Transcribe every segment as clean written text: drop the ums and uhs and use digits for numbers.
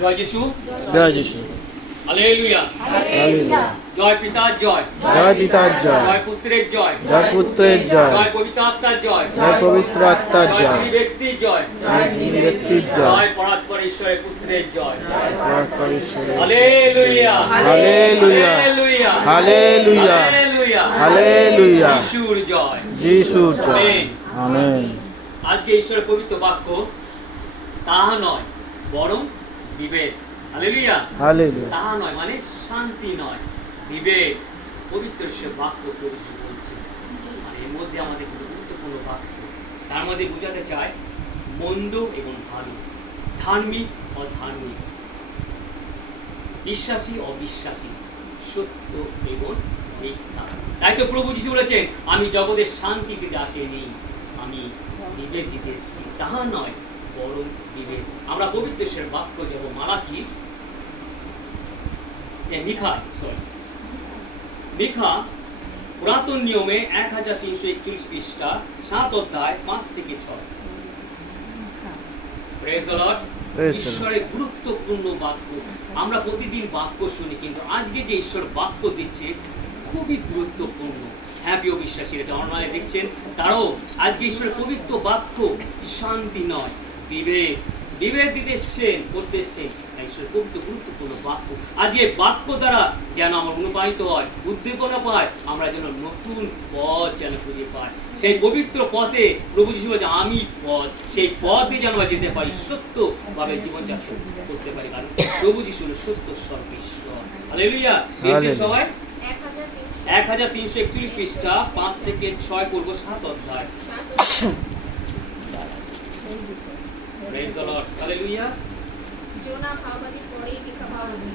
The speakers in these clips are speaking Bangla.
জয় যিশু, জয় যিশু। হালেলুয়া। হালেলুয়া। জয় পিতার জয়, জয় পিতার জয়, জয় পুত্রের জয়, জয় পুত্রের জয়, জয় পবিত্র আত্মার জয়, জয় পবিত্র আত্মার জয় জয়, ত্রিব্যক্তির জয়, জয় তিন ব্যক্তির জয়, জয় পরাৎপর ঈশ্বরের পুত্রের জয়। পরাৎপর ঈশ্বরের। Hallelujah, hallelujah. Hallelujah, hallelujah. Hallelujah, hallelujah. যিশুর জয়। যিশুর জয়। আমেন। আমেন। আজকে ঈশ্বরের পবিত্র বাক্য তাহা নয় বরং বিভেদ। হালেলুয়া। হালেলুয়া। তাহা নয় মানে শান্তি নয়, বিভেদ। পবিত্র সে বাক্য প্রবেশ বলছে। আর এর মধ্যে আমাদের খুব গুরুত্বপূর্ণ বাক্য, তার মধ্যে বোঝাতে চায় মন্দ এবং ভালো, ধার্মিক অধার্মিক, বিশ্বাসী অবিশ্বাসী, সত্য এবং মিথ্যা। তাই তো প্রভু যিশু বলেছেন, আমি জগতের শান্তি দিতে আসিনি, আমি বিভেদ দিতে এসেছি। তাহা নয় বরং বিভেদ। আমরা পবিত্র ঈশ্বরের বাক্য যাব মালাকি, মিখা পুরাতন নিয়মে 1341 পৃষ্ঠা, 7 অধ্যায় 5 থেকে 6। Praise the Lord. ঈশ্বরের গুরুত্বপূর্ণ বাক্য। আমরা প্রতিদিন বাক্য শুনি, কিন্তু আজকে যে ঈশ্বর বাক্য দিচ্ছে খুবই গুরুত্বপূর্ণ। হ্যাঁ প্রিয় বিশ্বাসীরা, যারা অনলাইনে দেখছেন তারাও আজকে ঈশ্বরের পবিত্র বাক্য শান্তি নয় বিভেদ, বিভেদ দিতে এসছেন, করতে এসছেন। ঈশ্বরের পবিত্র গুরুত্বপূর্ণ বাক্য আজকে বাক্য দ্বারা যেন আমরা অনুপ্রাণিত হয়, উদ্দীপনা পায়, আমরা যেন নতুন পথ যেন খুঁজে পাই। সেই পবিত্র পথে প্রভু যিশু বলেছে, আমি পথ, সেই পথে যেন আমরা যেতে পারি, সত্যভাবে জীবনযাপন করতে পারি, কারণ প্রভু যিশু সত্য সর্বেশ্বর। হালেলুয়া। দেখছেন সবাই 1341 পৃষ্ঠা 5 থেকে 6 পড়ব, 7 অধ্যায়। Praise the Lord. Hallelujah. Jonah ভাওবাদী পরেই মিখা ভাওবাদী।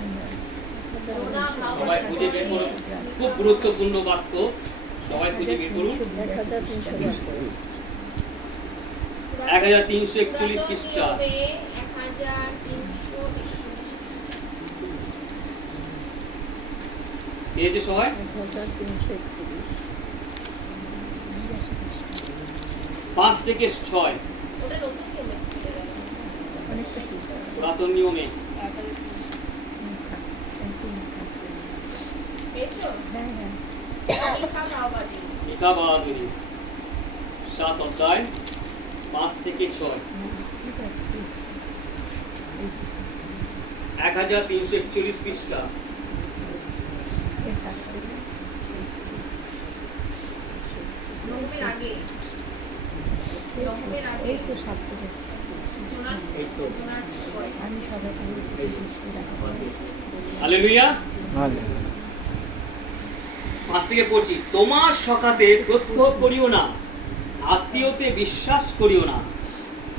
জোনা সবাই ভাওবাদী খুঁজে বের করুন, খুব গুরুত্বপূর্ণ বাক্য, সবাই খুঁজে বের করুন। 1341 পৃষ্ঠা। 1341 পেয়েছে সবাই? 5 থেকে 6 ওটা নতুন নিয়মে পুরাতন নিয়মে। পেয়েছো? মিখা ভাওবাদী। মিকা বাহাদুরি 7 অধ্যায় 5 থেকে 6। 1341 পৃষ্ঠা। নবমের আগে, নবমের আগে জোনার জোনার পরে। হালেলুয়া। হালেলুয়া। 5 থেকে পড়ছি। তোমার সখাতে প্রত্যক্ষ করিও না, আত্মীয়তে বিশ্বাস করিও না,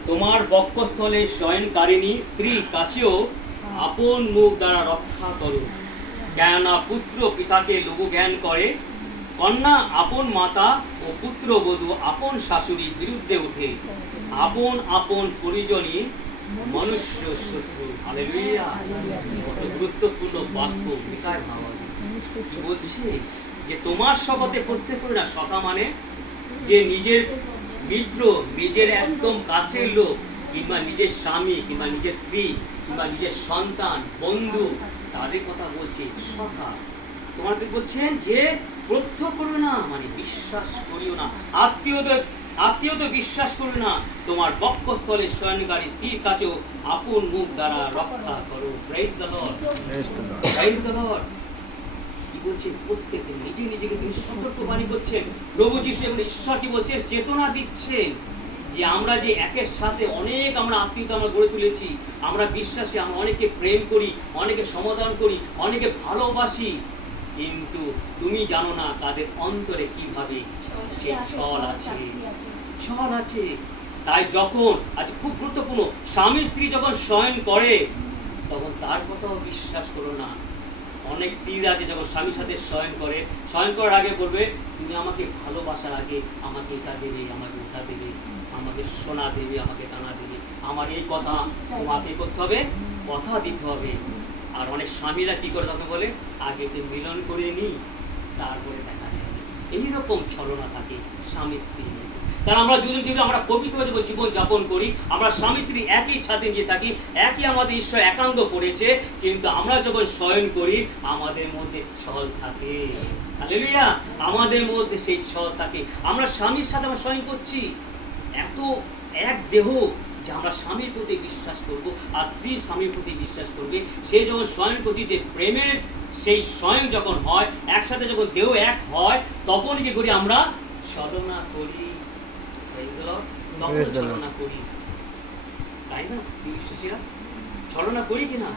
তোমার বক্ষস্থলে শয়নকারিণী স্ত্রী কাছেও আপন মুখ দ্বারা রক্ষা করো। কেননা পুত্র পিতাকে লঘু জ্ঞান করে, কন্যা আপন মাতা ও পুত্রবধূ আপন শাশুড়ির বিরুদ্ধে ওঠে, আপন আপন পরিজনই মনুষ্য শত্রু। হালেলুয়া। কত গুরুত্বপূর্ণ বাক্য। মিকায় ভাবাদী কি বলছে? যে তোমার শপথে প্রত্যেক করে না। সখা মানে যে নিজের মিত্র, নিজের একদম কাছের লোক, কিংবা নিজের স্বামী, কিংবা নিজের স্ত্রী, কিংবা নিজের সন্তান, বন্ধু, তাদের কথা বলছে সখা। তোমাকে বলছেন যে প্রত্যক্ষ করো না মানে বিশ্বাস করিও না, আত্মীয়তে বিশ্বাস করো না, তোমার বক্ষস্থলে শয়নকারী স্ত্রীর কাছেও আপন মুখ দ্বারা রক্ষা করো। Praise the Lord. Praise the Lord. কি বলছে? প্রত্যেকদিন নিজে নিজেকে তিনি সতর্কবাণী করছেন। প্রভু যিশু এবং ঈশ্বর কি বলছে? চেতনা দিচ্ছেন যে আমরা যে একের সাথে অনেক আমরা আত্মীয়তা আমরা গড়ে তুলেছি, আমরা বিশ্বাসী, আমরা অনেকে প্রেম করি, অনেকে সমাধান করি, অনেকে ভালোবাসি, কিন্তু তুমি জানো না তাদের অন্তরে কিভাবে সেই ছল আছে, ছল আছে। তাই যখন আজ খুব গুরুত্বপূর্ণ, স্বামী স্ত্রী যখন শয়ন করে তখন তার কথাও বিশ্বাস করো না। অনেক স্ত্রীরা আছে যখন স্বামীর সাথে শয়ন করে, শয়ন করার আগে বলবে, তুমি আমাকে ভালোবাসার আগে আমাকে এটা দেবে, আমাকে ওটা দেবে, আমাকে সোনা দেবে, আমাকে দানা দেবে, আমার এই কথা তোমাকে করতে হবে, কথা দিতে হবে। আর অনেক স্বামীরা কি করে তখন বলে, আগে তো মিলন করে নি, তারপরে দেখা যাবে। এইরকম ছলনা থাকে স্বামী স্ত্রীর মধ্যে। কারণ আমরা দুজন যদি আমরা পবিত্রভাবে জীবন যাপন করি, আমরা স্বামী স্ত্রী একই ছাদে নিয়ে থাকি, একই আমাদের ঈশ্বর একাঙ্গ করেছে, কিন্তু আমরা যখন শয়ন করি আমাদের মধ্যে ছল থাকে। হালেলুয়া, আমাদের মধ্যে সেই ছল থাকে। আমরা স্বামীর সাথে আমরা শয়ন করছি, এত এক দেহ যে আমরা স্বামীর প্রতি বিশ্বাস করব আর স্ত্রী স্বামীর প্রতি বিশ্বাস করবে। সেই যখন শয়ন করছি, যে প্রেমের সেই শয়ন যখন হয়, একসাথে যখন দেহ এক হয়, তখন কি করি আমরা ছলনা করি। Praise the Lord, তখন Praise the Lord. ছলনা করি, তাই না বিশ্বাসীরা? ছলনা করি কিনা?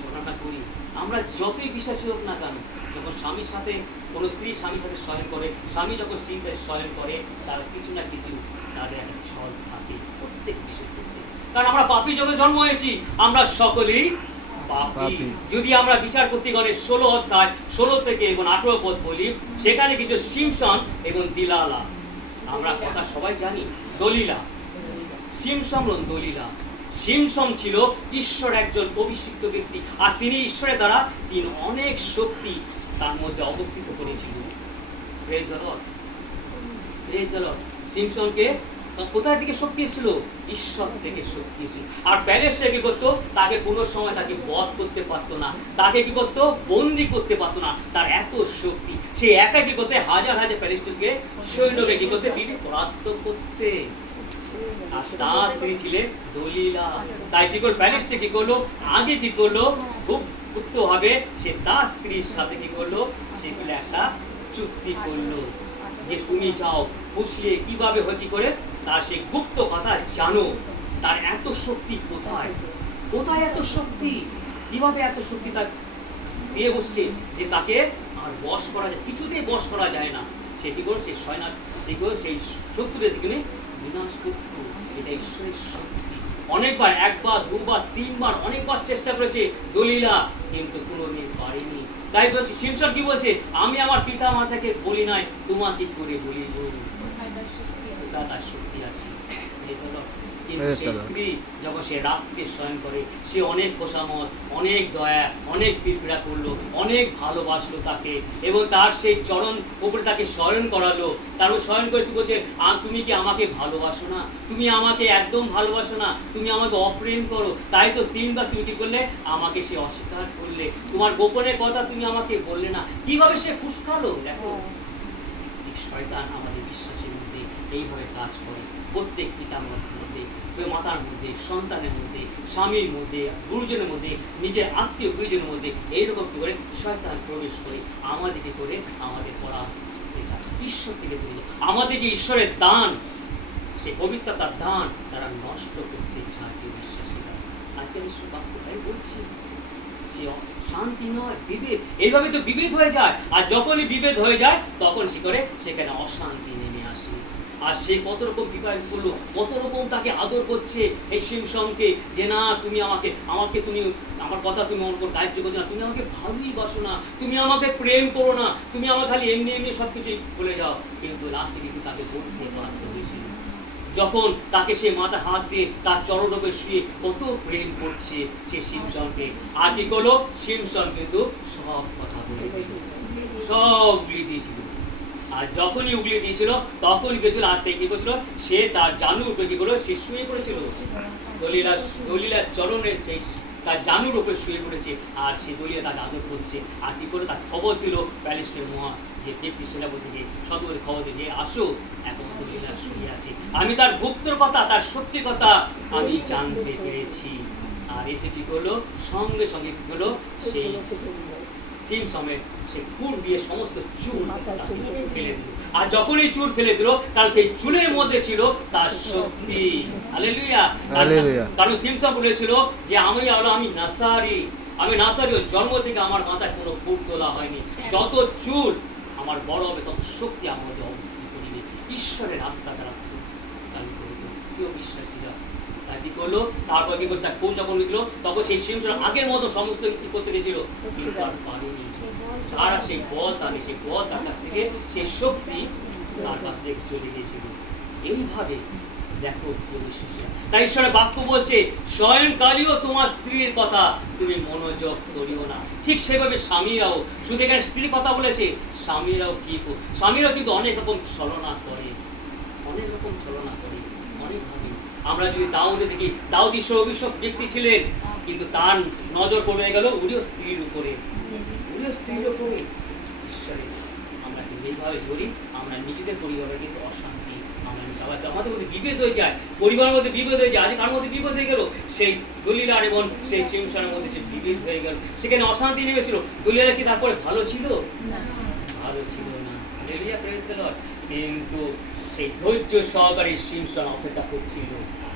ছলনা করি। আমরা যতই বিশ্বাসী হোক না কেন, যখন স্বামীর সাথে কোনো স্ত্রী স্বামীর সাথে শয়ন করে, স্বামী যখন স্ত্রীর সাথে শয়ন করে, তার কিছু না কিছু তাদের একটা ছল থাকে প্রত্যেক বিশেষ ক্ষেত্রে। কারণ আমরা পাপী জগতে জন্ম হয়েছি, আমরা সকলেই পাপী। পাপী। যদি আমরা বিচারপতিগণের 16 অধ্যায় 16 থেকে এবং 18 পদ বলি, সেখানে কিছু সিমশন এবং দিলালা, আমরা কথা সবাই জানি, দলিলা, সিমশন এবং দলিলা। সিমশন ছিল ঈশ্বর একজন অভিষিক্ত ব্যক্তি, আর তিনি ঈশ্বরের দ্বারা তিনি অনেক শক্তি তার মধ্যে অবস্থিত করেছিল। Praise the Lord, praise the Lord. সিমশনকে কোথায় থেকে শক্তি এসেছিল? ঈশ্বর থেকে শক্তি এসেছিল। আর প্যালেস্টাইন কি করতো? তাকে কোনো সময় তাকে বধ করতে পারতো না, তাকে কি করতো? বন্দি করতে পারতো না। তার এত শক্তি, সে একা কি করতে? হাজার হাজার প্যালেস্টাইনকে সৈন্যকে কি করতে? তিনি পরাস্ত করতে। আর তার স্ত্রী ছিলেন দলিলা। তাই কি করলো? প্যালেস্টাইন কি করলো? আগে কি করলো? খুব গুপ্তভাবে সে তার স্ত্রীর সাথে কি করলো? সেগুলো একটা চুক্তি করলো যে তুমি যাও, বুঝলে কিভাবে হয়, কি করে তার সেই গুপ্ত কথা জানো। তার এত শক্তি কোথায়? কোথায় এত শক্তি? কিভাবে এত শক্তি তার দিয়ে বসছে যে তাকে আর বশ করা যায়, কিছুতেই বশ করা যায় না। সে কি করে? সে সয়না কি করে? সেই শত্রুদের দিকে বিনাশ করত। এটা ঈশ্বরের শক্তি। অনেকবার, একবার, দুবার, তিনবার, অনেকবার চেষ্টা করেছে দলিলা, কিন্তু কোনোদিন পারেনি। তাই বলছি, সিমশন কি বলছে? আমি আমার পিতা মাতাকে বলি নাই, তোমাকে কি করে বলিব? কোথায় তার শক্তি আছে? কোথায় তার শক্তি আছে? এই হলো। কিন্তু Praise সেই the Lord. স্ত্রী যখন সে রাত্রে শয়ন করে, সে অনেক খোসামত, অনেক দয়া, অনেক পীড়া করলো, অনেক ভালোবাসলো তাকে, এবং তার সেই চরণ উপরে তাকে শয়ন করালো। তারপর শয়ন করে তুই বলছে, তুমি কি আমাকে ভালোবাসো না? তুমি আমাকে একদম ভালোবাসো না, তুমি আমাকে অপ্রেম করো। তাই তো তিনবার তুমি কি করলে? আমাকে সে অস্বীকার করলে, তোমার গোপনের কথা তুমি আমাকে বললে না। কিভাবে সে ফুসকালো দেখো। এই শয়তান আমাদের বিশ্বাসের মধ্যে এইভাবে কাজ করে। প্রত্যেক পিতার মধ্যে, মাতার মধ্যে, সন্তানের মধ্যে, স্বামীর মধ্যে, গুরুজনের মধ্যে, নিজের আত্মীয় গুরুজনের মধ্যে এইরকম কি করে শয়তান প্রবেশ করে আমাদেরকে করে আমাদের পরাস্ত করতে চায়। ঈশ্বর থেকে দূরে আমাদের যে ঈশ্বরের দান, সেই পবিত্রতার দান তারা নষ্ট করতে চায় কেউ বিশ্বাসীরা। আজকে ঈশ্বর বাক্যটাই বলছি, সে শান্তি নয়, বিভেদ। এইভাবে তো বিভেদ হয়ে যায়, আর যখনই বিভেদ হয়ে যায় তখন সে করে সেখানে অশান্তি নেমে আসে। আর সে কত রকম বিবাহ করলো, কত রকম তাকে আদর করছে এই সিমশনকে, যে না তুমি আমাকে তুমি আমার কথা তুমি অন্য কার্য করছো না, তুমি আমাকে ভালোই বাসো না, তুমি আমাকে প্রেম করো না, তুমি আমাকে খালি এমনি এমনি সব কিছুই বলে যাও। কিন্তু লাস্টে কিন্তু তাকে বলতে বাধ্য হয়েছিল, যখন তাকে সে মাথা হাত দিয়ে তার চরণে শুয়ে কত প্রেম করছে সে সিমশনকে। আর কি করলো? সিমশন কিন্তু সব কথা বলে দিল, সব উগলি দিয়েছিল। আর যখনই উগলি দিয়েছিল তখন গেছিল, আর কি করছিল? সে তার জানুর উপরে কি করলো? সে শুয়ে পড়েছিল। দলিলার চরণের সেই তার জানুর উপরে শুয়ে পড়েছে, আর সে দলিলা তাকে আদর করছে। আর কি করে? তার খবর দিল প্যালেস্টের মহা যে ব্যক্তি সেনাপতি থেকে সদরে খবর দিয়ে, যে আসো, এখন দলিলা শুয়ে আছে, আমি তার গুপ্তর কথা, তার সত্যি কথা আমি জানতে পেরেছি। আর এসে কি করলো? সঙ্গে সঙ্গে কি করলো? সেই সিমশনের সে খুর দিয়ে সমস্ত চুল ফেলে দিল। আর যখনই চুল ফেলে দিল, কারণ সেই চুলের মধ্যে ছিল তার শক্তি। Hallelujah, hallelujah. কারণ সিমশন বলেছিল যে আমি নাসারি, জন্ম থেকে আমার মাথায় কোনো খুর তোলা হয়নি, যত চুল আমার বড় হবে তত শক্তি আমার মধ্যে অবস্থিত করিবে। ঈশ্বরের আত্মা দ্বারা চালু করিত। কেউ বিশ্বাসীরা তাই কি করলো? তারপর কি করছে? খুব যখন দিল তখন সেই সিমশন আগের মতো সমস্ত কি করতে গেছিল, কিন্তু আর পারেনি। তারা সেই বল চালে, সেই বল তার কাছ থেকে, সেই শক্তি তার কাছ থেকে চলে গিয়েছিল। এইভাবে দেখো বিশ্বাসীরা, তাই ঈশ্বরের বাক্য বলছে, শয়নকারীও তোমার স্ত্রীর কথা তুমি মনোযোগ করিও না। ঠিক সেভাবে স্বামীরাও, শুধু এখানে স্ত্রীর কথা বলেছে, স্বামীরাও কি, স্বামীরাও কিন্তু অনেক রকম ছলনা করে, অনেক রকম ছলনা করে, অনেক ভাবে। আমরা যদি দাউদে দেখি, দাউদ ঈশ্বর অভিষিক্ত ব্যক্তি ছিলেন, কিন্তু তার নজর পড়ে গেল উনিও স্ত্রীর উপরে, উনিও স্ত্রীর উপরে। ঈশ্বরের আমরা কিন্তু এইভাবে ধরি, আমরা নিজেদের পরিবারে কিন্তু অশান্তি, আমরা সবাই আমাদের মধ্যে বিভেদ হয়ে যায়, পরিবারের মধ্যে বিভেদ হয়ে যায়। আজ কার মধ্যে বিভেদ হয়ে গেল, সেই দলিলার এবং সেই শিমশনের মধ্যে সে বিভেদ হয়ে গেল, সেখানে অশান্তি নেমেছিল। দলিলা কি তারপরে ভালো ছিল? ভালো ছিল না। Hallelujah, praise the Lord. কিন্তু সেই ধৈর্য সহকারে শিমশন অপেক্ষা করছিল।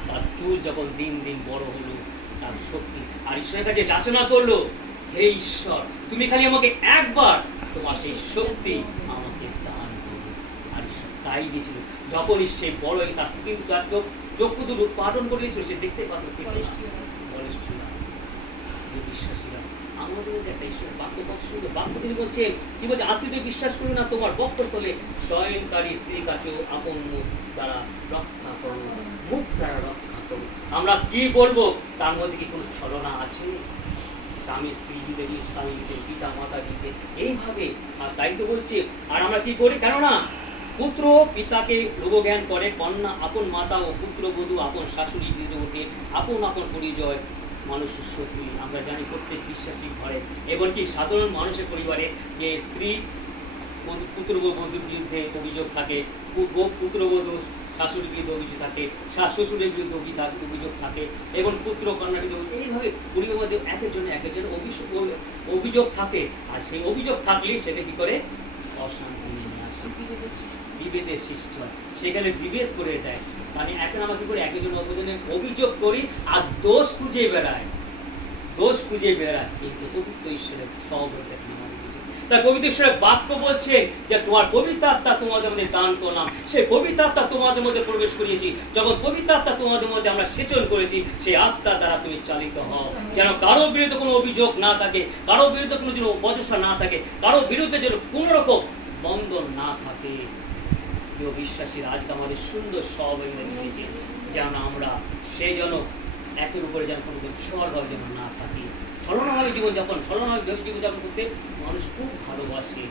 তার চুল যখন দিন দিন বড় হলো, তার শক্তি আর ঈশ্বরের কাছে যাচনা করলো, হে ঈশ্বর, তুমি খালি আমাকে একবার তোমার সেই শক্তি আমাকে দান করো। আর ঈশ্বর তাই দিয়েছিল। যখন সেই বড় হয়ে তার কিন্তু তার চক্ষু দুটো উৎপাদন করে দিয়েছিল, সে দেখতে পাত বলিষ্ঠ না। বিশ্বাসীরা আমাদের মধ্যে একটা ঈশ্বরের বাক্য কত সুন্দর বাক্য। তিনি বলছেন, কি বলছে, আত্মীয়তে বিশ্বাস করি না, তোমার বক্ষস্থলে শয়নকারী স্ত্রীর কাছেও আপন মুখ দ্বারা রক্ষা করো, মুখ দ্বারা রক্ষা করো। আমরা কি বলবো, তার মধ্যে কি কোনো ছলনা আছে? স্বামী স্ত্রী দিতে, স্বামী দিতে, পিতা মাতা দিতে, এইভাবে। আর তাই তো বলছে। আর আমরা কি করি? কেননা পুত্র পিতাকে লোকজ্ঞান করে, কন্যা আপন মাতা ও পুত্রবধূ আপন শাশুড়ি বিরোধে আপন আপন পরিচয় মানুষের শত্রু। আমরা জানি প্রত্যেক বিশ্বাসী ঘরে, এমনকি সাধারণ মানুষের পরিবারে, যে স্ত্রী পুত্রবধূর বিরুদ্ধে অভিযোগ থাকে, পুত্রবধূ শাশুড়ির বিরুদ্ধে অভিযোগ থাকে, শ্বশুরের বিরুদ্ধে অভিযোগ থাকে, এবং পুত্র কন্যার বিরুদ্ধে, এইভাবে পরিবারের মধ্যে একের জন্য অভিযোগ থাকে। আর সেই অভিযোগ থাকলে সেটা কি করে? অশান্তি নিয়ে আসে, বিভেদের সৃষ্টি হয়, সেখানে বিভেদ করে দেয়। মানে এখন আমরা কি করি, একজন অপরজনের অভিযোগ করি আর দোষ খুঁজে বেড়ায়, দোষ খুঁজে বেড়ায়। কিন্তু পবিত্র ঈশ্বরের সহবর্তী আমাদের কিছু, তাই পবিত্র ঈশ্বরের বাক্য বলছে যে তোমার পবিত্র আত্মা তোমাদের মধ্যে দান করলাম, সেই পবিত্র আত্মা তোমাদের মধ্যে প্রবেশ করিয়েছি। যখন পবিত্র আত্মা তোমাদের মধ্যে আমরা সেচন করেছি, সেই আত্মা দ্বারা তুমি চালিত হও, যেন কারো বিরুদ্ধে কোনো অভিযোগ না থাকে, কারো বিরুদ্ধে কোনো যেন বচসা না থাকে, কারো বিরুদ্ধে যেন কোনো রকম বন্ধন না থাকে। প্রিয় বিশ্বাসীরা, আজকে আমাদের সুন্দর সহযোগিতা দিয়েছে, যেন আমরা সেই যেন একের উপরে যেন কোনো ছলভাবে যেন না থাকি। ছলনাভাবে জীবনযাপন, ছলনাভাবে জীবনযাপন করতে মানুষ খুব ভালোবাসে।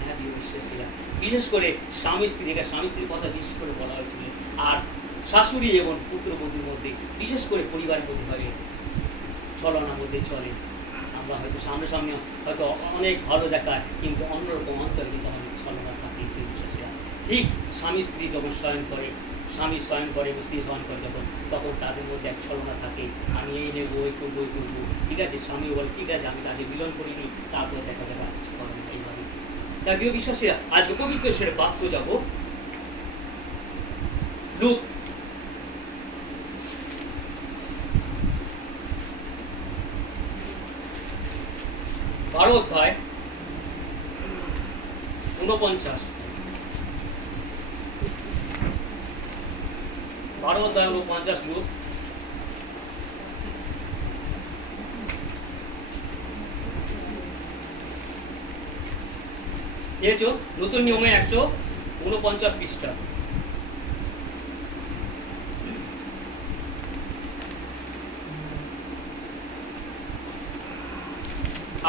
হ্যাঁ প্রিয় বিশ্বাসীরা, বিশেষ করে স্বামী স্ত্রী, এটা স্বামী স্ত্রীর কথা বিশেষ করে বলা হয়েছিল। আর শাশুড়ি এবং পুত্রবধূর মধ্যে, বিশেষ করে পরিবারের মধ্যে ভাবে ছলনার মধ্যে চলে। আমরা হয়তো সামনে হয়তো অনেক ভালো দেখায়, কিন্তু অন্যরকম অন্তরে কিন্তু আমাদের ছলনা থাকে। প্রিয় বিশ্বাসীরা, ঠিক স্বামী স্ত্রী যখন শয়ন করে, স্বামী শয়ন করে, স্ত্রী শয়ন করে, তখন তাদের মধ্যে এক ছলনা থাকে, আমি এই নেবো, এই করবো, এই করবো। ঠিক আছে, স্বামীও বলে ঠিক আছে, আমি তাকে মিলন করিনি, তারপরে দেখা যাবে এইভাবে। তাই প্রিয় বিশ্বাসীরা, আজকে পবিত্র ঈশ্বরের বাক্য যাব লূক 12 অধ্যায় 49, 12 অধ্যায় 49 লূক। দেখেছো, নতুন নিয়মে 149 পৃষ্ঠা।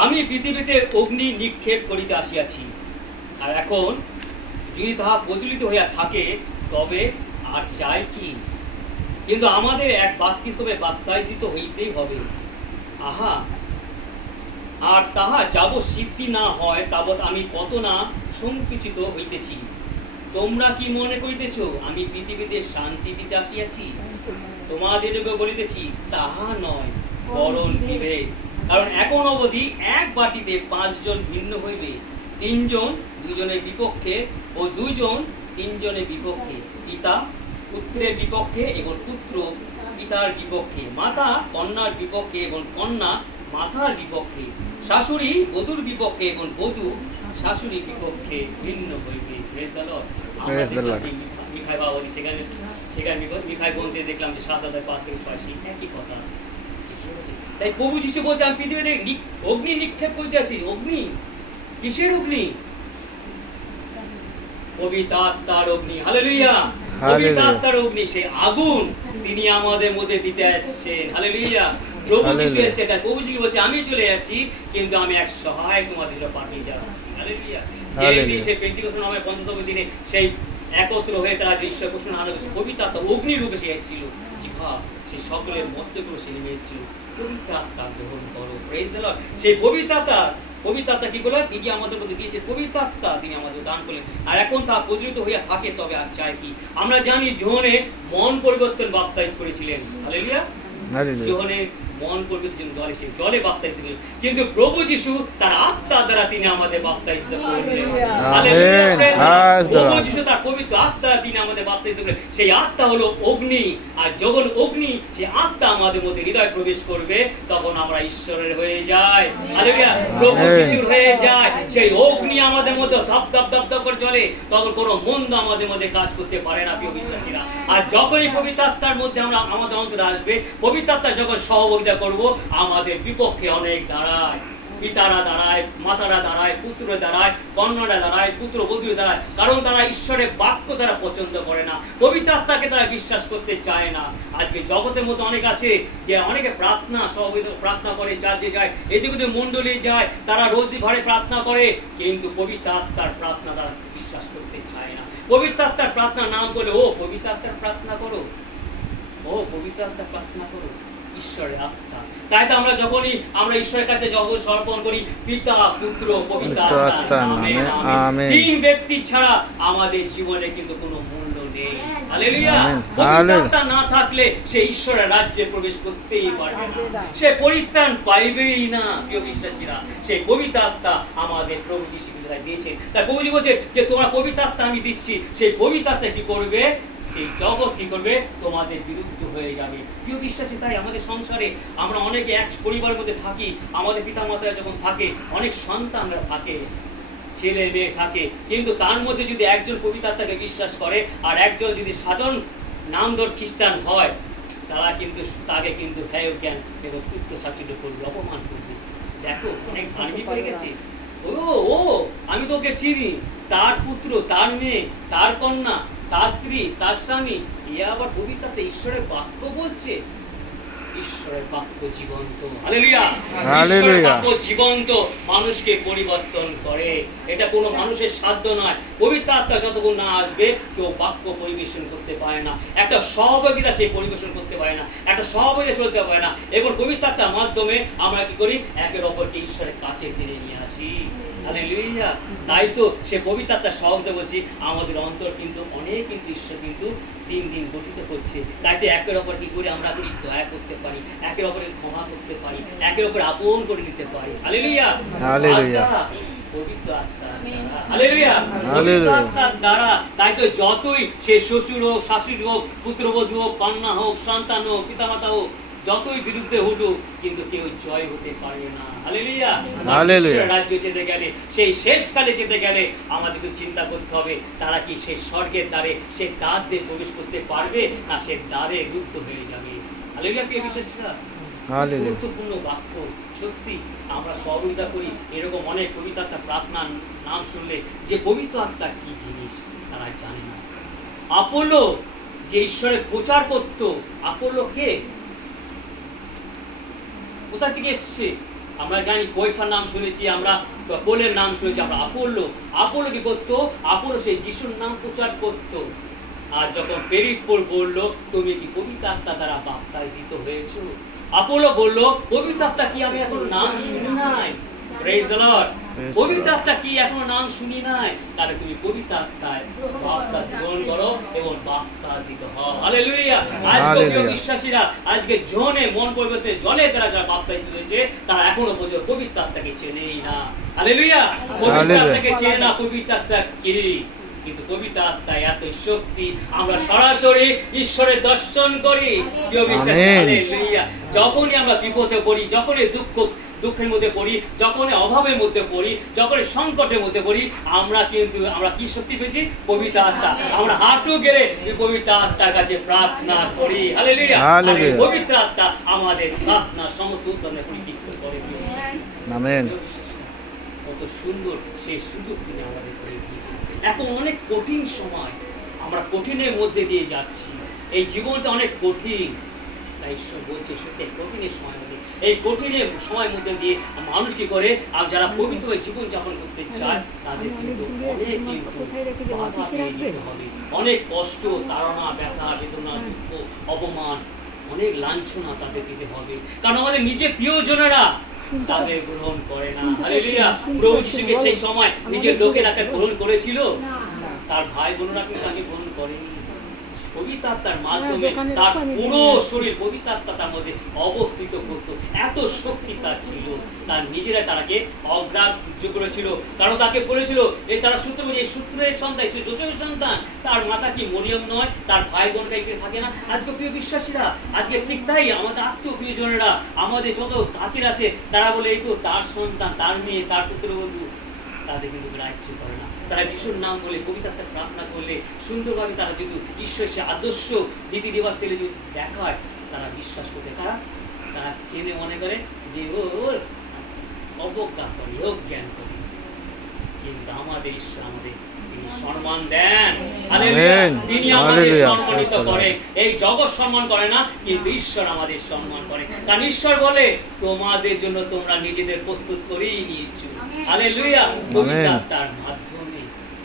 আমি পৃথিবীতে অগ্নি নিক্ষেপ করিতে আসিয়াছি, আর এখন যদি তাহা প্রচলিত হইয়া থাকে, তবে আর চাই কি? কিন্তু আমাদের এক বাপ্তিস্মে বাপ্তাইজিত হইতেই হবে। আহা, আর তাহা যাবৎ সিদ্ধি না হয় তাবৎ আমি কত না সংকুচিত হইতেছি। তোমরা কি মনে করিতেছ আমি পৃথিবীতে শান্তি দিতে আসিয়াছি? তোমাদেরকে বলিতেছি, তাহা নয়, বরং বিভেদ। কারণ এখন অবধি এক বাটিতে 5 জন ভিন্ন হইবে, 3 জন 2 জনের বিপক্ষে ও 2 জন 3 জনের বিপক্ষে, পিতা পুত্রের বিপক্ষে এবং পুত্র পিতার বিপক্ষে, মাতা কন্যার বিপক্ষে এবং কন্যা মাতার বিপক্ষে, শাশুড়ি বধূর বিপক্ষে এবং বধূ শাশুড়ির বিপক্ষে ভিন্ন হইবে। Praise the Lord. আমরা মিখাই বাবাজি সেখানে মিখাই বলতে দেখলাম যে 7 অধ্যায় 5 থেকে 6 সেই একই কথা। তাই প্রভু যিশু বলছে, আমি পৃথিবীতে অগ্নি নিক্ষেপ করতে আছি। অগ্নি, কিসের অগ্নি? পবিত্র আত্মার অগ্নি। হালেলুয়া, পবিত্র আত্মার অগ্নি, সেই আগুন তিনি আমাদের মধ্যে দিতে আসছেন। হালেলুয়া, প্রভু যিশু এসেছে। তাই প্রভু যিশু বলছে, আমি চলে যাচ্ছি, কিন্তু আমি এক সহায় তোমাদের জন্য পাঠিয়ে যাচ্ছি। হালেলুয়া। যেদিন সেই পেন্টিকোস্ট নামে ৫০তম দিনে সেই একত্র হয়ে তারা যে ঈশ্বর প্রশ্ন আদা করছে, পবিত্র আত্মা অগ্নি রূপে সে এসেছিল, জিহ্বা সেই সকলের মস্তকে সে নেমে এসেছিল। পবিত্র আত্মা গ্রহণ করো, প্রেজ দ্য লর্ড। সেই পবিত্র আত্মা কি করলেন? তিনি আমাদের মধ্যে দিয়েছে পবিত্র আত্মা, তিনি আমাদের দান করলেন। আর এখন তা প্রজ্বলিত হইয়া থাকে, তবে আর চাই কি? আমরা জানি যোহনে মন পরিবর্তন বাপ্তাইজ করেছিলেন, হালেলুয়া। হালেলুয়া। যোহনে মন পরিবর্তন জলে বাপ্তাইজ করেছিলেন, কিন্তু প্রভু যিশু তার আত্মা দ্বারা তিনি আমাদের বাপ্তাইজ করলেন। Hallelujah, praise the Lord. প্রভু যিশু তার পবিত্র আত্মা দ্বারা তিনি আমাদের বাপ্তাইজ করলেন। সেই আত্মা হলো অগ্নি, আর যখন অগ্নি সেই আত্মা আমাদের মধ্যে হৃদয় প্রবেশ করবে, তখন আমরা ঈশ্বরের হয়ে যাই। হালেলুয়া, প্রভু যিশুর হয়ে যায়। সেই অগ্নি আমাদের মধ্যে ধপ ধপ ধপ ধপ করে চলে, তখন কোনো মন্দ আমাদের মধ্যে কাজ করতে পারে না, প্রিয় বিশ্বাসীরা। আর যখনই পবিত্র আত্মার মধ্যে আমাদের অন্তরে আসবে, পবিত্র আত্মা যখন সহযোগিতা করব, আমাদের বিপক্ষে অনেক দাঁড়ায়। পিতারা দাঁড়ায়, মাতারা দাঁড়ায়, পুত্র দাঁড়ায়, কন্যারা দাঁড়ায়, পুত্র বধূ দাঁড়ায়, কারণ তারা ঈশ্বরের বাক্য তারা পছন্দ করে না, পবিত্র আত্মাকে তারা বিশ্বাস করতে চায় না। আজকে জগতের মধ্যে অনেক আছে যে অনেকে প্রার্থনা সহযোগিতা প্রার্থনা করে, যে যায় এদিক ওদিক মণ্ডলী যায়, তারা রোজ ভারে প্রার্থনা করে, কিন্তু পবিত্র আত্মার প্রার্থনা তারা বিশ্বাস করতে চায় না। পবিত্র আত্মার প্রার্থনা নাম বলে, ও পবিত্র আত্মার প্রার্থনা করো, ও পবিত্র আত্মার প্রার্থনা করো, ঈশ্বরের আত্মা। তাই তো আমরা যখনই আমরা ঈশ্বরের কাছে জগৎ সমর্পণ করি, পিতা পুত্র পবিত্র আত্মা, আমেন, আমেন। তিন ব্যক্তি ছাড়া আমাদের জীবনে কিন্তু কোনো মূল্য নেই। হালেলুয়া। পবিত্র আত্মা না থাকলে সে ঈশ্বরের রাজ্যে প্রবেশ করতেই পারবে না, সে পরিত্রাণ পাইবেই না, প্রিয় বিশ্বাসীরা। সেই পবিত্র আত্মা আমাদের প্রভু যিশু দিয়েছেন। তাই প্রভুজি বলছে যে তোমরা পবিত্র আত্মা আমি দিচ্ছি, সেই পবিত্র আত্মা কি করবে? সেই জগৎ কি করবে? তোমাদের বিরুদ্ধ হয়ে যাবে, প্রিয় বিশ্বাসী। তাই আমাদের সংসারে আমরা অনেকে এক পরিবারের মধ্যে থাকি, আমাদের পিতা মাতারা যখন থাকে, অনেক সন্তানরা থাকে, ছেলে মেয়ে থাকে, কিন্তু তার মধ্যে যদি একজন পবিত্র আত্মাকে বিশ্বাস করে আর একজন যদি সাধারণ নামধর খ্রিস্টান হয়, তারা কিন্তু তাকে কিন্তু হেয় জ্ঞান এবং তুচ্ছ ছাচিত করবে, অপমান করবে। দেখো অনেক ধার্মিক হয়ে গেছে, ও আমি তোকে চিনি, তার পুত্র, তার মেয়ে, তার কন্যা, তার স্ত্রী, তার স্বামী, এ আবার পবিত্র আত্মা ঈশ্বরের বাক্য বলছে। ঈশ্বরের বাক্য জীবন্ত, হালেলুয়া। ঈশ্বরের বাক্য জীবন্ত, মানুষকে পরিবর্তন করে। এটা কোনো মানুষের সাধ্য নয়। পবিত্র আত্মা যতক্ষণ না আসবে, কেউ বাক্য পরিবেশন করতে পারে না, একটা সহযোগিতা সে পরিবেশন করতে পারে না, একটা সহযোগিতা চলতে পারে না। এবং পবিত্র আত্মার মাধ্যমে আমরা কি করি? একের অপরকে ঈশ্বরের কাছে টেনে নিয়ে আসি। হালেলুয়া। তাই তো সে পবিত্র আত্মার সহযোগিতা বলছি, আমাদের অন্তর কিন্তু অনেক কিন্তু ঈশ্বর কিন্তু দিন দিন গঠিত করছে। তাই তো একের অপর কি করে আমরা করি? দয়া করতে পারি, একের অপরের ক্ষমা করতে পারি, একের অপর আপন করে নিতে পারি। Hallelujah, hallelujah. পবিত্র আত্মা, হালেলুয়া, পবিত্র আত্মার দ্বারা। তাই তো যতই সে শ্বশুর হোক, শাশুড়ি হোক, পুত্রবধূ হোক, কন্যা হোক, সন্তান হোক, পিতামাতা হোক, যতই বিরুদ্ধে উঠুক, কিন্তু কেউ জয় হতে পারে না। Hallelujah, hallelujah. রাজ্য যেতে গেলে, সেই শেষকালে যেতে গেলে আমাদেরকে চিন্তা করতে হবে, তারা কি সেই স্বর্গের দ্বারে, সেই দ্বার দিয়ে প্রবেশ করতে পারবে, না সে দ্বারে রুদ্ধ হয়ে যাবে। হালেলুয়া, প্রিয় বিশ্বাসীরা। গুরুত্বপূর্ণ বাক্য। সত্যি আমরা সহযোগিতা করি, এরকম অনেক পবিত্র আত্মা প্রার্থনার নাম শুনলে যে পবিত্র আত্মা কি জিনিস তারা জানে না। আপোলো যে ঈশ্বরের প্রচার করতো, আপোলো কে? কোথা থেকে এসছে? আমরা জানি কৈফার নাম শুনেছি, আমরা পোলের নাম শুনেছি, আমরা আপোলো কি করতো? আপোলো সেই যিশুর নাম প্রচার করতো। আর যখন প্রেরিত বললো তুমি কি পবিত্র আত্মা দ্বারা বাপ্তাইজিত হয়েছো, আপোলো বললো পবিত্র আত্মা কি আমি এখনো নাম শুনি নাই। Praise the Lord. পবিত্র আত্মা কি এখনো নাম শুনি নাই, তাহলে তুমি পবিত্র আত্মায় বাপ্তাস গ্রহণ করো এবং বাপ্তাজিত হও। হালেলুয়া। আজকে প্রিয় বিশ্বাসীরা, আজকে জনে মন পরিবর্তন জলে দ্বারা যারা বাপ্তাইজিত হয়েছে, তারা এখনো পর্যন্ত পবিত্র আত্মাকে চেনেই না। হালেলুয়া। পবিত্র আত্মাকে চেনে না, পবিত্র আত্মা কি। কিন্তু পবিত্র আত্মা এত শক্তি, আমরা সরাসরি ঈশ্বরের দর্শন করি, প্রিয় বিশ্বাসী। হালেলুয়া। যখনই আমরা বিপদে পড়ি, যখনই দুঃখের মধ্যে পড়ি, যখন অভাবের মধ্যে পড়ি, যখন সংকটের মধ্যে পড়ি, আমরা কি শক্তি পেয়েছি? পবিত্র আত্মা। আমরা হাঁটু গেড়ে পবিত্র আত্মার কাছে প্রার্থনা করি। হালেলুয়া। পবিত্র আত্মা আমাদের প্রার্থনা সমস্ত উদ্যমে পরিতৃপ্ত করে। আমেন। কত সুন্দর সেই সুযোগ তিনি আমাদের করে দিয়েছেন। এখন অনেক কঠিন সময়, আমরা কঠিনের মধ্যে দিয়ে যাচ্ছি, এই জীবনটা অনেক কঠিন। তাই ঈশ্বর বলছে সত্যি কঠিনের সময় মধ্যে, এই কঠিনের সময়ের মধ্যে দিয়ে মানুষ কি করে, আর যারা পবিত্র জীবন যাপন করতে চায় তাদের কিন্তু অনেক কিন্তু বাধা পেয়ে যেতে হবে, অনেক কষ্ট, তাড়না, ব্যথা, বেদনা, দুঃখ, অপমান, অনেক লাঞ্ছনা তাদের দিতে হবে, কারণ আমাদের নিজের প্রিয়জনেরা তাদের গ্রহণ করে না। হালেলুয়া। প্রভু যিশুকে সেই সময় নিজের লোকেরা গ্রহণ করেছিল, তার ভাই বোনরা কিন্তু তাকে গ্রহণ করেনি। পবিত্র আত্মার মাধ্যমে তার পুরো শরীর পবিত্র আত্মা তার মধ্যে অবস্থিত করত, এত শক্তি তার ছিল, তার নিজেরা তাকে অগ্রাহ্য করেছিল, কারণ তাকে বলেছিল এই তারা সূত্র এই সূত্রের সন্তান, সে যোসেফের সন্তান, তার মাতা কি মরিয়ম নয়, তার ভাই বোন কাইকে থাকে না। আজকে প্রিয় বিশ্বাসীরা, আজকে ঠিক তাই আমাদের আত্মীয় প্রিয়জনেরা, আমাদের যত কাছের আছে, তারা বলে এই তো তার সন্তান, তার মেয়ে, তার পুত্রবধূ, তাদের কিন্তু গ্রাহ্য করে না। তারা যিশুর নাম বলে, পবিত্রতা প্রার্থনা করলে, সুন্দরভাবে তারা যদি ঈশ্বরের সে আদর্শ রীতি রেওয়াজ থেকে যদি দেখায়, তারা বিশ্বাস করতে, তারা চেনে মনে করে যে ওর অবজ্ঞা করে, অজ্ঞান করে। কিন্তু আমাদের ঈশ্বর আমাদের তিনি সম্মান দেন, হালেলুয়া। তিনি আমাদের সম্মানিত করেন। এই জগৎ সম্মান করে না, কিন্তু ঈশ্বর আমাদের সম্মান করে, কারণ ঈশ্বর বলে তোমাদের জন্য তোমরা নিজেদের প্রস্তুত করেই নিয়েছো, হালেলুয়া, পবিত্র আত্মার মাধ্যমে।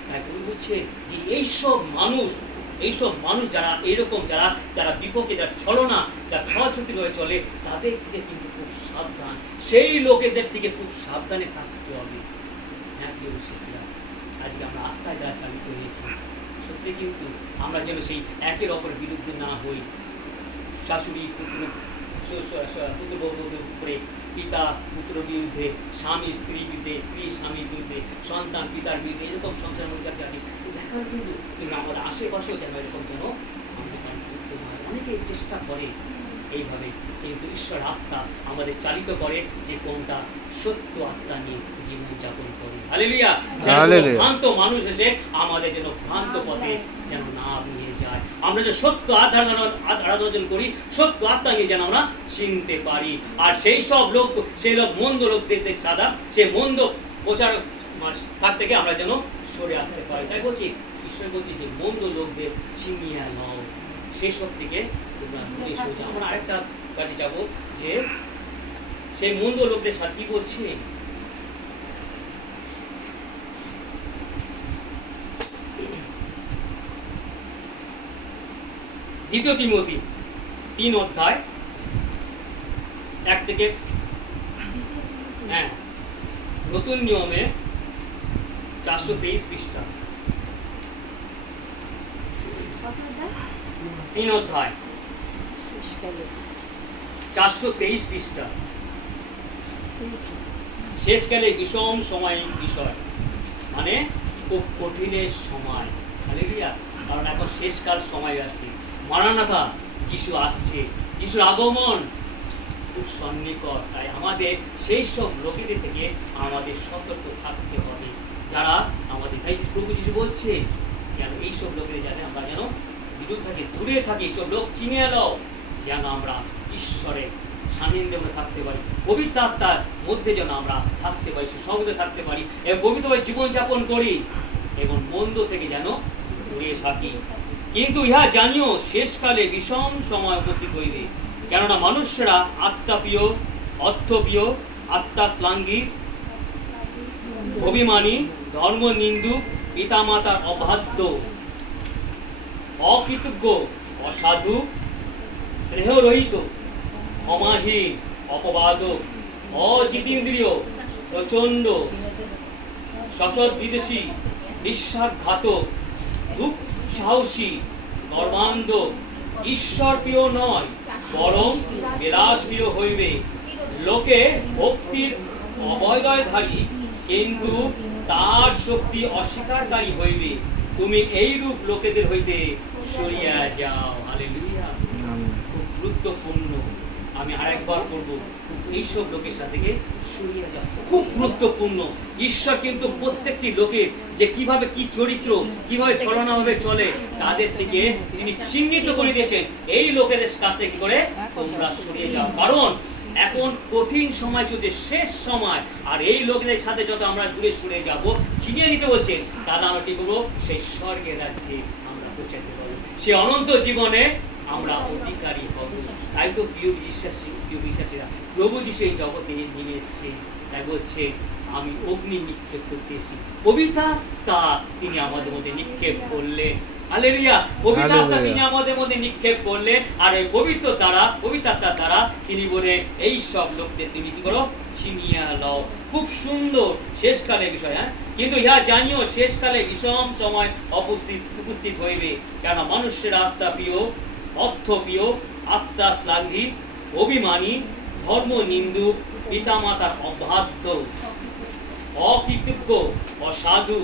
তাই প্রভু বলছে যে এইসব মানুষ যারা এরকম, যারা বিপক্ষে, যারা ছলনা, যারা ছলছুটিভাবে চলে, তাদের থেকে কিন্তু খুব সাবধান, সেই লোকেদের থেকে খুব সাবধানে থাকতে হবে। হ্যাঁ প্রিয় বিশ্বাসীরা, আজকে আমরা আত্মায় দ্বারা চালিত হয়েছি, সত্যি কিন্তু আমরা যেন সেই একের অপরের বিরুদ্ধে না হই। শাশুড়ি পুত্রবধূর উপরে, পিতা পুত্র বিরুদ্ধে, স্বামী স্ত্রীর বিরুদ্ধে, স্ত্রী স্বামীর বিরুদ্ধে, সন্তান পিতার বিরুদ্ধে, এরকম সংসার মধ্যে আছে দেখার কিন্তু আমাদের আশেপাশেও যেন এরকম যেন আমাদের করতে হয়। অনেকে চেষ্টা করে এইভাবে, কিন্তু ঈশ্বর আত্মা আমাদের চালিত করে যে কোনটা সত্য আত্মা নিয়ে জীবনযাপন করে। হালেলুয়া। ভ্রান্ত মানুষ এসে আমাদের যেন ভ্রান্ত পথে যেন না নিয়ে যায়, আমরা যে সত্য আরাধনা করি, সত্য আত্মা নিয়ে যেন আমরা চিনতে পারি। আর সেই লোক মন্দ লোকদের সাদা, সেই মন্দ প্রচার তার থেকে আমরা যেন সরে আসতে পারি। তাই বলছি, ঈশ্বর বলছি যে মন্দ লোকদের চিনিয়ে নাও, সেসব থেকে তোমরা দূরে সরে যাও। আমরা আরেকটা কাছে যাবো, যে সেই মন্দ লোকদের সাথে কি বলছে, দ্বিতীয় তিমোথী 3 অধ্যায় 1 থেকে, হ্যাঁ, নতুন নিয়মে 423 পৃষ্ঠা, 3 অধ্যায় 423 পৃষ্ঠা। শেষকালে বিষম সময় বিষয়, মানে খুব কঠিনের সময়। হালেলুয়া। কারণ এখন শেষকাল সময় আসছে, মারানাথা, যিশু আসছে, যিশুর আগমন খুব সন্নিকট। তাই আমাদের সেই সব লোকেদের থেকে আমাদের সতর্ক থাকতে হবে, যারা আমাদের, তাই প্রভু যিশু বলছে যেন এইসব লোকেদের জানে আমরা যেন বিরুদ্ধ থাকি, দূরে থাকি, এইসব লোক চিনে এলো, যেন আমরা ঈশ্বরের সান্নিধ্যে আমরা থাকতে পারি, পবিত্র আত্মার মধ্যে যেন আমরা থাকতে পারি, সে সঙ্গে থাকতে পারি এবং পবিত্রভাবে জীবনযাপন করি এবং মন্দ থেকে যেন দূরে থাকি। কিন্তু ইহা জানিও শেষকালে বিষম সময় উপস্থিত হইবে, কেননা মানুষরা আত্মাপ্রিয়, অর্থপ্রিয়, আত্মাশ্লাঙ্গী, অভিমানী, ধর্মনিন্দুক, পিতামাতার অবাধ্য, অকৃতজ্ঞ, অসাধু, স্নেহরহিত, ক্ষমাহীন, অপবাদক, অজিতেন্দ্রিয়, প্রচণ্ড, সসৎ বিদেশী, বিশ্বাসঘাতক, দুঃসাহসী, গর্বান্ধ, ঈশ্বর প্রিয় নয়, বরং বিলাস প্রিয় হইবে, লোকে ভক্তির অবয়বধারী, কিন্তু তার শক্তি অস্বীকারী হইবে। তুমি এইরূপ লোকেদের হইতে সরিয়া যাও। হালেলুয়া। খুব গুরুত্বপূর্ণ, আমি আরেকবার করবো, এইসব লোকের সাথে সরিয়ে যাও, খুব গুরুত্বপূর্ণ। ঈশ্বর কিন্তু প্রত্যেকটি লোকের যে কিভাবে কি চরিত্র, কিভাবে ছলনাভাবে চলে, তাদের থেকে তিনি চিহ্নিত করে দিয়েছেন, এই লোকেদের কাছ থেকে কি করে তোমরা সরিয়ে যাও, কারণ এখন কঠিন সময় চলছে, শেষ সময়। আর এই লোকেদের সাথে যত আমরা দূরে সরে যাব, চিনিয়ে নিতে বলছে, তাহলে আমরা কি করবো, সেই স্বর্গের রাজ্যে আমরা পৌঁছাতে পারবো, সে অনন্ত জীবনে আমরা অধিকারী হব। তাই তো প্রিয় বিশ্বাসীরা, প্রভু যিশু এই জগতে নেমে এসেছে, তাই বলছে আমি অগ্নি নিক্ষেপ করতে এসেছি। পবিত্র আত্মা তিনি আমাদের মধ্যে নিক্ষেপ করলেন। হালেলুয়া, পবিত্র আত্মা তিনি আমাদের মধ্যে নিক্ষেপ করলেন, আর এই পবিত্র আত্মার দ্বারা তিনি বলে এই সব লোকদের তুমি কি করো, ছিনিয়ে লও। খুব সুন্দর শেষকালে বিষয়, হ্যাঁ, কিন্তু ইহা জানিও শেষকালে বিষম সময় উপস্থিত হইবে। কেন মানুষের আত্মা প্রিয়, অর্থ প্রিয়, আত্মা শ্লাঘী, অভিমানী, ধর্ম নিন্দুক, পিতামাতার অবাধ্য, অকৃতজ্ঞ, অসাধু,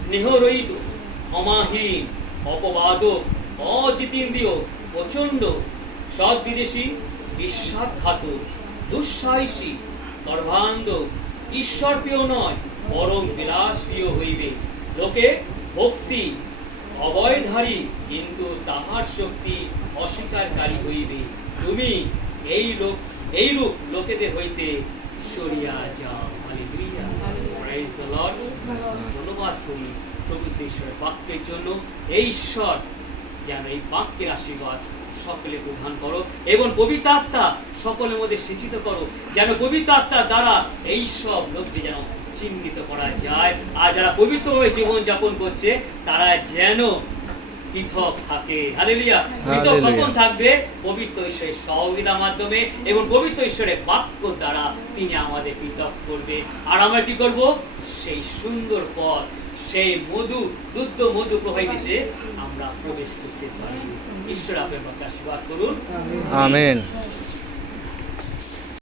স্নেহরহিত, ক্ষমাহীন, অপবাদক, অজিতেন্দ্রিয়, প্রচণ্ড, সদ্বিদেশী, বিশ্বাসঘাতক, দুঃসাহসী, গর্ভান্ধ, ঈশ্বরপ্রিয় নয়, বরং বিলাসপ্রিয় হইবে। লোকে ভক্তি অবয়ধারী, কিন্তু তাহার শক্তি অস্বীকারী হইবে। তুমি এইরূপ লোকেদের হইতে সরিয়া যাও। Hallelujah, prize the Lord. ধন্যবাদ করি প্রভু ঈশ্বরের বাক্যের জন্য। এই ঈশ্বর যেন এই বাক্যের আশীর্বাদ সকলে প্রদান করো, এবং পবিত্র আত্মা সকলের মধ্যে সিঁচিত করো, যেন পবিত্র আত্মার দ্বারা এই সব লোককে যেন চিহ্নিত করা যায়। আর যারা পবিত্রভাবে জীবন যাপন করছে তারা যেন পৃথক থাকে। হালেলুয়া, পৃথক কখন থাকবে? পবিত্র ঈশ্বরের সহযোগিতার মাধ্যমে এবং পবিত্র ঈশ্বরের বাক্য দ্বারা তিনি আমাদের পৃথক করবে। আর আমরা কি করব? সেই সুন্দর পথ, সেই দুগ্ধ মধু প্রবাহিত দেশে আমরা প্রবেশ করতে পারি। ঈশ্বর আপনার পক্ষে আশীর্বাদ করুন। আমেন।